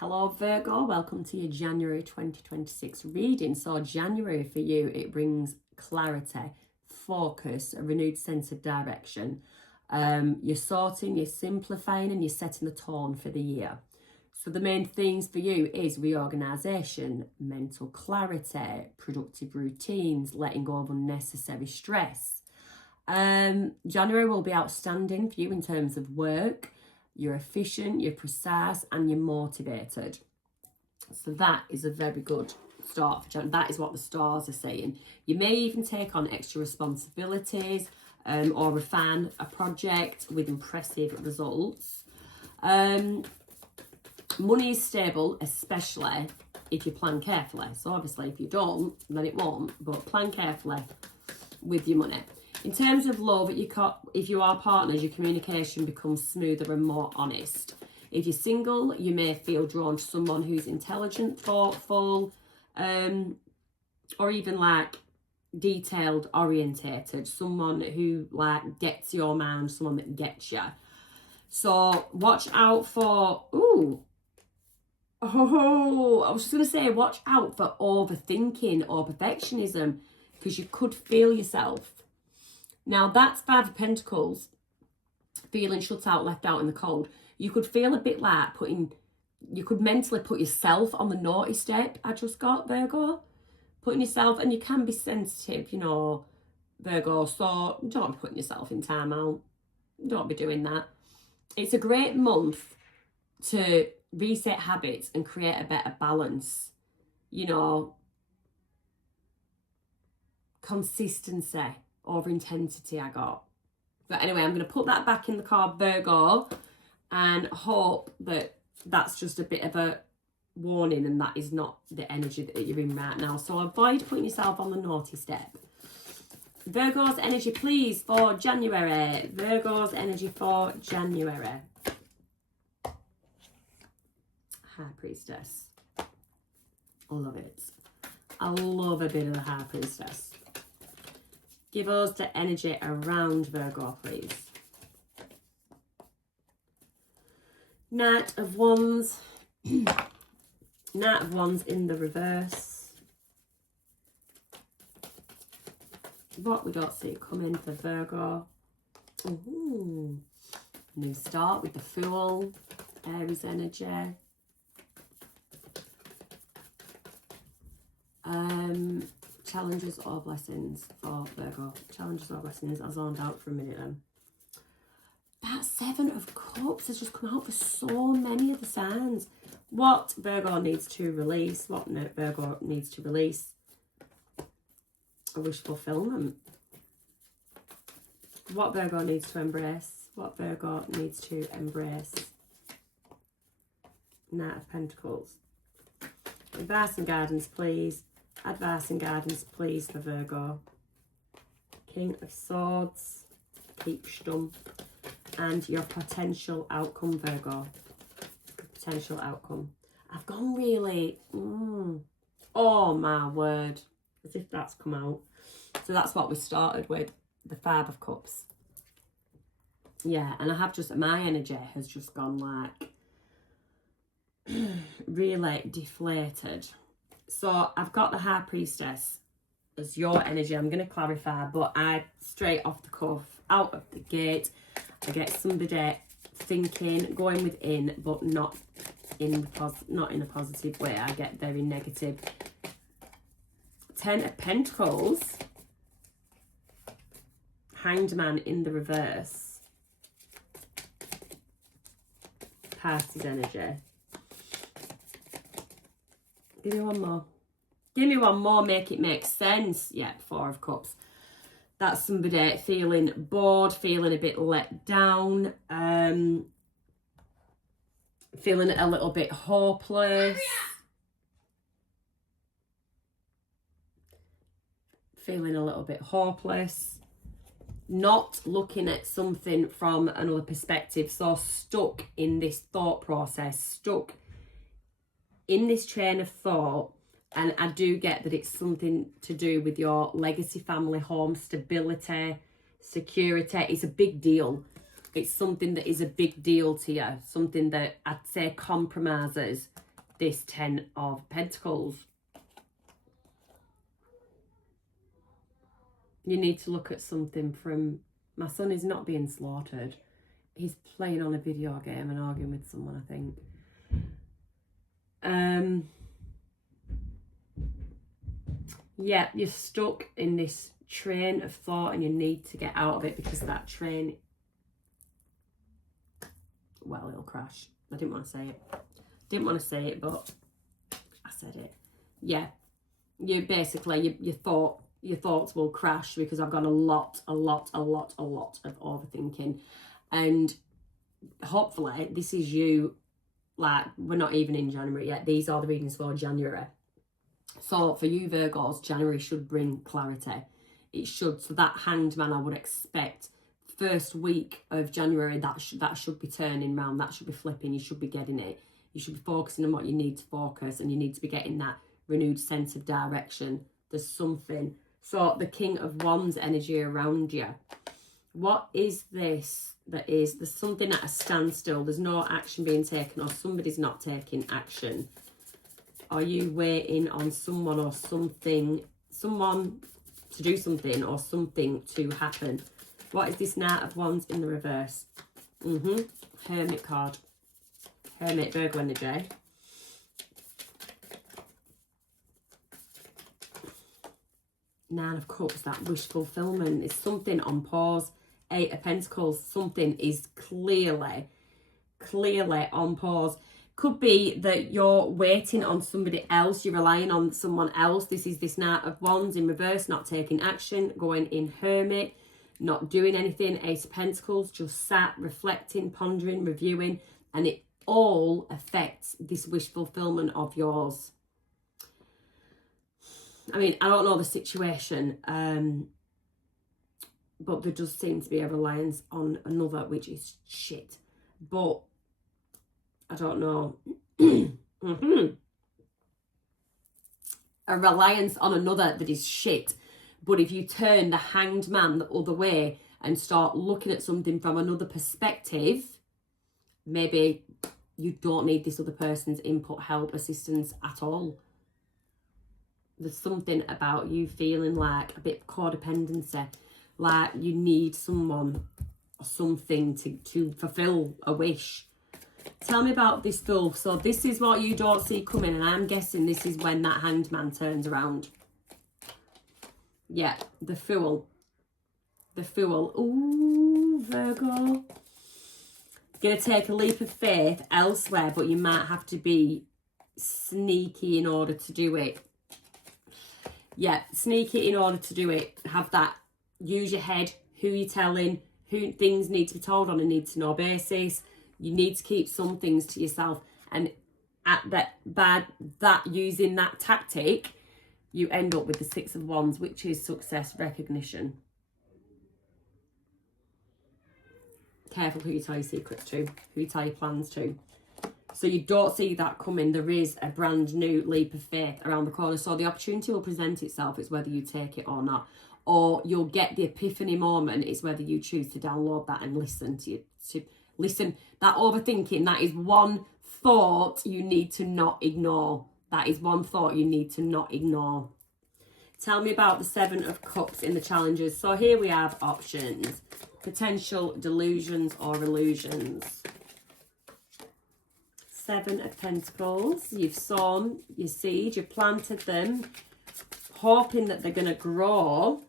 Hello Virgo, welcome to your January 2026 reading. So January for you, it brings clarity, focus, a renewed sense of direction. You're sorting, you're simplifying and you're setting the tone for the year. So the main things for you is reorganisation, mental clarity, productive routines, letting go of unnecessary stress. January will be outstanding for you in terms of work. You're efficient, you're precise, and you're motivated. So that is a very good start for January. That is what the stars are saying. You may even take on extra responsibilities or refine a project with impressive results. Money is stable, especially if you plan carefully. So obviously if you don't, then it won't. But plan carefully with your money. In terms of love, if you are partners, your communication becomes smoother and more honest. If you're single, you may feel drawn to someone who's intelligent, thoughtful, or even like detailed orientated, someone who like gets your mind, someone that gets you. So watch out for, I was just going to say, watch out for overthinking or perfectionism, because you could feel yourself. Now, that's Five of Pentacles, feeling shut out, left out in the cold. You could feel a bit like you could mentally put yourself on the naughty step. I just got, Virgo. Putting yourself, and you can be sensitive, Virgo. So don't be putting yourself in timeout. Don't be doing that. It's a great month to reset habits and create a better balance. Consistency over intensity I got. But anyway, I'm going to put that back in the card, Virgo, and hope that that's just a bit of a warning and that is not the energy that you're in right now. So avoid putting yourself on the naughty step. Virgo's energy, please, for January. Virgo's energy for January. High Priestess. I love it. I love a bit of the High Priestess. Give us the energy around Virgo, please. Knight of Wands. Knight of Wands in the reverse. What we don't see coming for Virgo. Ooh. New start with the Fool. Aries energy. Challenges or blessings for Virgo. Challenges or blessings. I zoned out for a minute then. That Seven of Cups has just come out for so many of the signs. What Virgo needs to release. What Virgo needs to release. A wish fulfillment. What Virgo needs to embrace. What Virgo needs to embrace. Knight of Pentacles. Advice and guidance, please. Advice and guidance, please, for Virgo. King of Swords. Keep stum. And your potential outcome, Virgo. Potential outcome. I've gone really... Oh, my word. As if that's come out. So that's what we started with. The Five of Cups. Yeah, and I have just... My energy has just gone like... really deflated. So I've got the High Priestess as your energy. I'm going to clarify, but I straight off the cuff, out of the gate, I get somebody thinking, going within, but not in a positive way. I get very negative. 10 of Pentacles, Hanged Man in the reverse, Pisces energy. Give me one more. Give me one more, make it make sense. Yeah, Four of Cups. That's somebody feeling bored, feeling a bit let down, feeling a little bit hopeless. Feeling a little bit hopeless. Not looking at something from another perspective. So stuck in this thought process, stuck in this train of thought. And I do get that it's something to do with your legacy, family, home, stability, security. It's a big deal. It's something that is a big deal to you. Something that I'd say compromises this 10 of Pentacles. You need to look at something from... My son is not being slaughtered. He's playing on a video game and arguing with someone, I think. Yeah, you're stuck in this train of thought and you need to get out of it, because that train, well, it'll crash. I didn't want to say it. Didn't want to say it, but I said it. Yeah, you basically, your thoughts will crash, because I've got a lot of overthinking. And hopefully this is you. Like, we're not even in January yet. These are the readings for January. So for you Virgos, January should bring clarity. It should. So that Hanged Man, I would expect first week of January, that should be turning round. That should be flipping. You should be getting it. You should be focusing on what you need to focus, and you need to be getting that renewed sense of direction. There's something. So the King of Wands energy around you. What is this? There's something at a standstill. There's no action being taken, or somebody's not taking action. Are you waiting on someone or something, someone to do something or something to happen? What is this Knight of Wands in the reverse? Hermit card. Hermit, Virgo energy. Nine of Cups, that wish fulfillment. Is something on pause. Eight of Pentacles, something is clearly on pause. Could be that you're waiting on somebody else, you're relying on someone else. This is this Knight of Wands in reverse, not taking action, going in Hermit, not doing anything. Ace of Pentacles, just sat, reflecting, pondering, reviewing, and it all affects this wish fulfillment of yours. I mean, I don't know the situation, but there does seem to be a reliance on another, which is shit. But I don't know. A reliance on another that is shit. But if you turn the Hanged Man the other way and start looking at something from another perspective, maybe you don't need this other person's input, help, assistance at all. There's something about you feeling like a bit of codependency, like you need someone or something to fulfill a wish. Tell me about this Fool. So this is what you don't see coming, and I'm guessing this is when that Hanged Man turns around. Yeah, the Fool. The Fool. Ooh, Virgo. Going to take a leap of faith elsewhere, but you might have to be sneaky in order to do it. Yeah, sneaky in order to do it. Have that. Use your head. Who you're telling. Who things need to be told on a need-to-know basis. You need to keep some things to yourself. And using that tactic, you end up with the Six of Wands, which is success, recognition. Careful who you tell your secrets to, who you tell your plans to. So you don't see that coming. There is a brand new leap of faith around the corner. So the opportunity will present itself. It's whether you take it or not. Or you'll get the epiphany moment. It's whether you choose to download that and listen to listen. That overthinking, that is one thought you need to not ignore. That is one thought you need to not ignore. Tell me about the Seven of Cups in the challenges. So here we have options. Potential delusions or illusions. Seven of Pentacles. You've sown your seed. You've planted them, hoping that they're going to grow.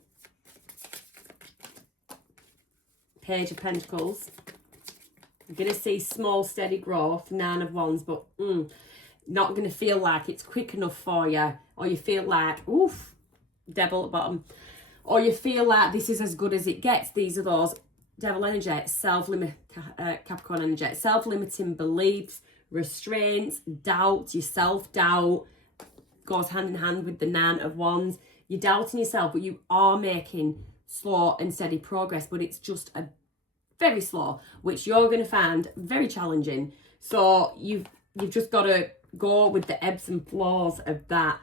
Page of Pentacles. You're going to see small, steady growth. Nine of Wands, but not going to feel like it's quick enough for you. Or you feel like, oof, Devil at the bottom. Or you feel like this is as good as it gets. These are those Devil energy, Capricorn energy, self-limiting beliefs, restraints, doubt, your self-doubt goes hand in hand with the Nine of Wands. You're doubting yourself, but you are making slow and steady progress, but it's just a very slow, which you're going to find very challenging. So you've just got to go with the ebbs and flows of that.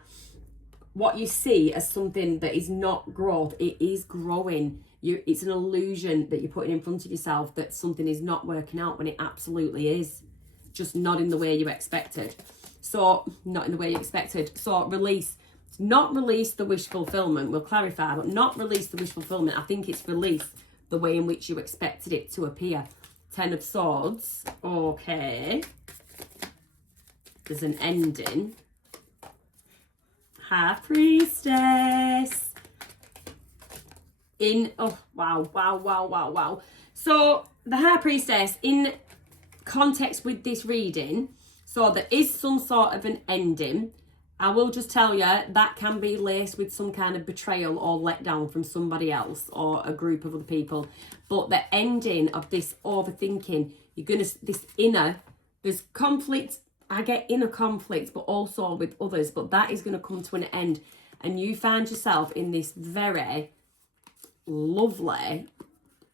What you see as something that is not growth, it is growing. It's an illusion that you're putting in front of yourself that something is not working out when it absolutely is. Just not in the way you expected. So, not in the way you expected. So, release. Not release the wish fulfillment, we'll clarify, but not release the wish fulfillment. I think it's release the way in which you expected it to appear. 10 of Swords. Okay. There's an ending. High Priestess. Oh, wow. So, the High Priestess, in context with this reading, so there is some sort of an ending. I will just tell you, that can be laced with some kind of betrayal or letdown from somebody else or a group of other people. But the ending of this overthinking, there's conflict. I get inner conflict, but also with others. But that is going to come to an end. And you find yourself in this very lovely,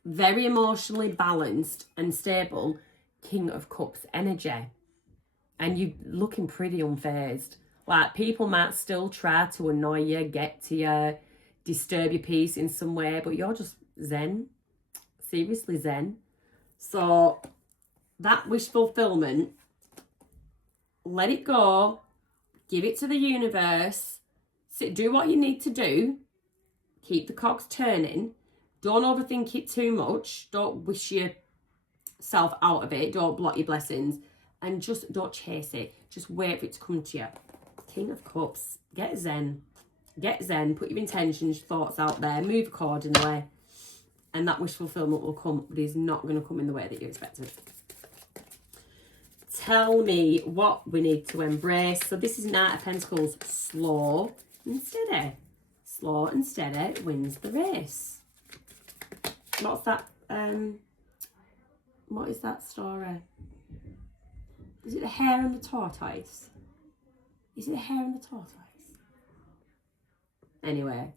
very emotionally balanced and stable King of Cups energy. And you're looking pretty unfazed. Like, people might still try to annoy you, get to you, disturb your peace in some way, but you're just zen. Seriously zen. So, that wish fulfillment, let it go. Give it to the universe. Do what you need to do. Keep the cogs turning. Don't overthink it too much. Don't wish yourself out of it. Don't block your blessings. And just don't chase it. Just wait for it to come to you. King of Cups. Get zen. Get zen. Put your intentions, thoughts out there. Move accordingly. And that wish fulfillment will come, but it's not going to come in the way that you expected. Tell me what we need to embrace. So this is Knight of Pentacles. Slow and steady. Slow and steady wins the race. What's that? What is that story? Is it the hare and the tortoise? Is it the hare and the tortoise? Anyway.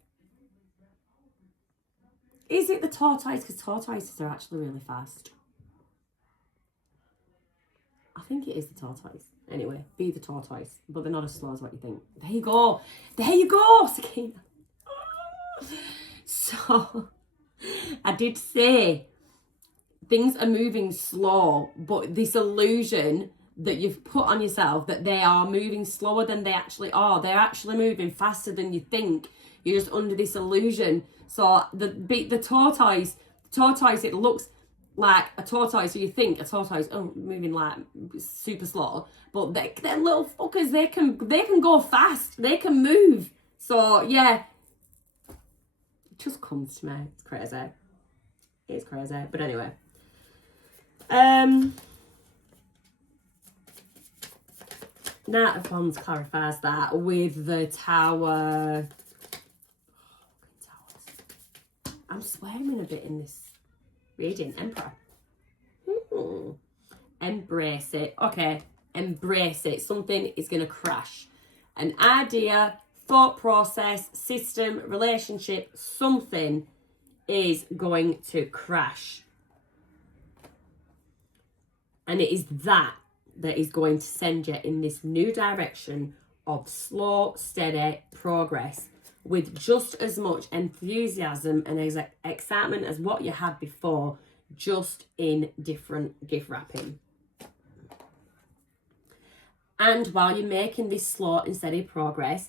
Is it the tortoise? Because tortoises are actually really fast. I think it is the tortoise. Anyway, be the tortoise. But they're not as slow as what you think. There you go. There you go, Sukina. So, I did say things are moving slow, but this illusion that you've put on yourself that they are moving slower than they actually are. They're actually moving faster than you think. You're just under this illusion. So the tortoise, it looks like a tortoise. So you think a tortoise, oh, moving like super slow. But they're little fuckers. They can go fast. They can move. So yeah, it just comes to me. It's crazy. It's crazy. But anyway. Knight of Wands clarifies that with the Tower. I'm swearing a bit in this reading. Emperor. Embrace it. Okay, embrace it. Something is going to crash. An idea, thought process, system, relationship, something is going to crash. And it is that is going to send you in this new direction of slow, steady progress with just as much enthusiasm and excitement as what you had before, just in different gift wrapping. And while you're making this slow and steady progress,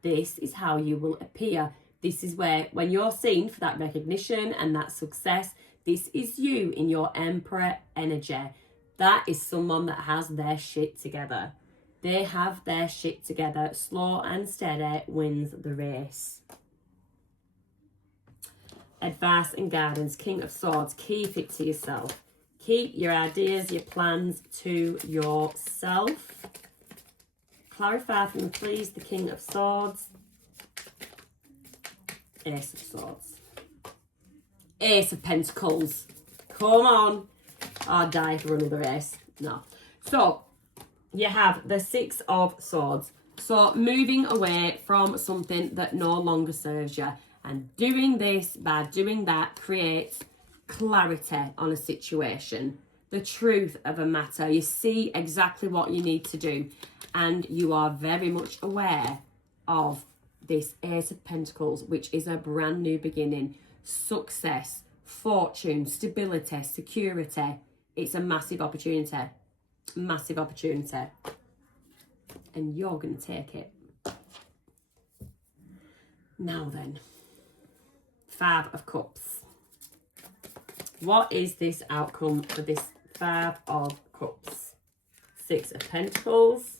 this is how you will appear. This is where, when you're seen for that recognition and that success, this is you in your Emperor energy. That is someone that has their shit together. They have their shit together. Slow and steady wins the race. Advice and guidance. King of Swords. Keep it to yourself. Keep your ideas, your plans to yourself. Clarify for me, please, the King of Swords. Ace of Swords. Ace of Pentacles. Come on. I'll die for another race. No. So, you have the Six of Swords. So, moving away from something that no longer serves you. And doing this, by doing that, creates clarity on a situation. The truth of a matter. You see exactly what you need to do. And you are very much aware of this Ace of Pentacles, which is a brand new beginning. Success, fortune, stability, security. It's a massive opportunity. Massive opportunity. and you're going to take it. Now then, 5 of Cups. What is this outcome for this 5 of Cups? 6 of Pentacles.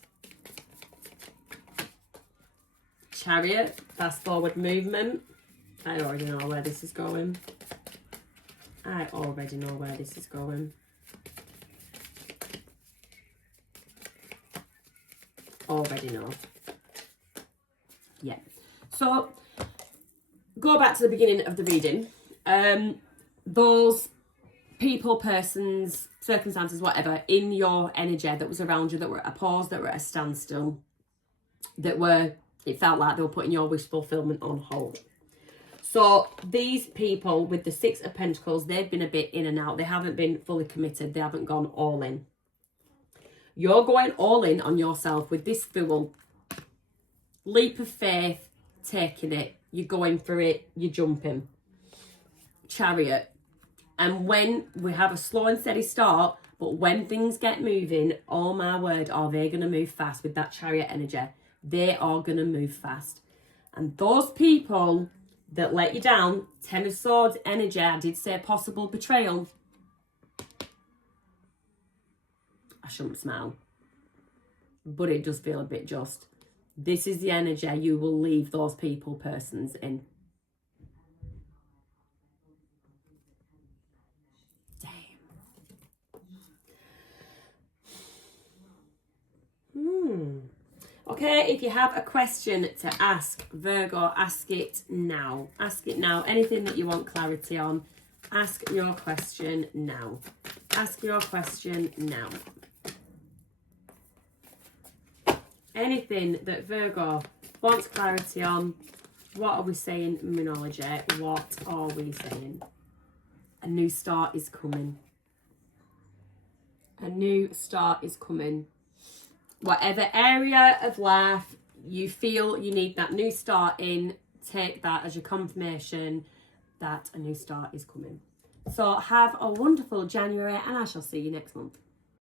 Chariot, fast forward movement. I already know where this is going. I already know where this is going. Already know. Yeah. So, go back to the beginning of the reading. Those people, persons, circumstances, whatever, in your energy that was around you, that were at a pause, that were at a standstill, that were, it felt like they were putting your wish fulfillment on hold. So these people with the 6 of Pentacles, they've been a bit in and out. They haven't been fully committed. They haven't gone all in. You're going all in on yourself with this Fool. Leap of faith, taking it. You're going for it. You're jumping. Chariot. And when we have a slow and steady start, but when things get moving, oh my word, are they going to move fast with that Chariot energy? They are going to move fast. And those people that let you down, 10 of Swords energy, I did say possible betrayal. I shouldn't smile, but it does feel a bit just. This is the energy you will leave those people, persons in. Damn. Okay, if you have a question to ask, Virgo, ask it now. Ask it now. Anything that you want clarity on, ask your question now. Ask your question now. Anything that Virgo wants clarity on, what are we saying, Numerology? What are we saying? A new start is coming. A new start is coming. Whatever area of life you feel you need that new start in, take that as your confirmation that a new start is coming. So have a wonderful January, and I shall see you next month.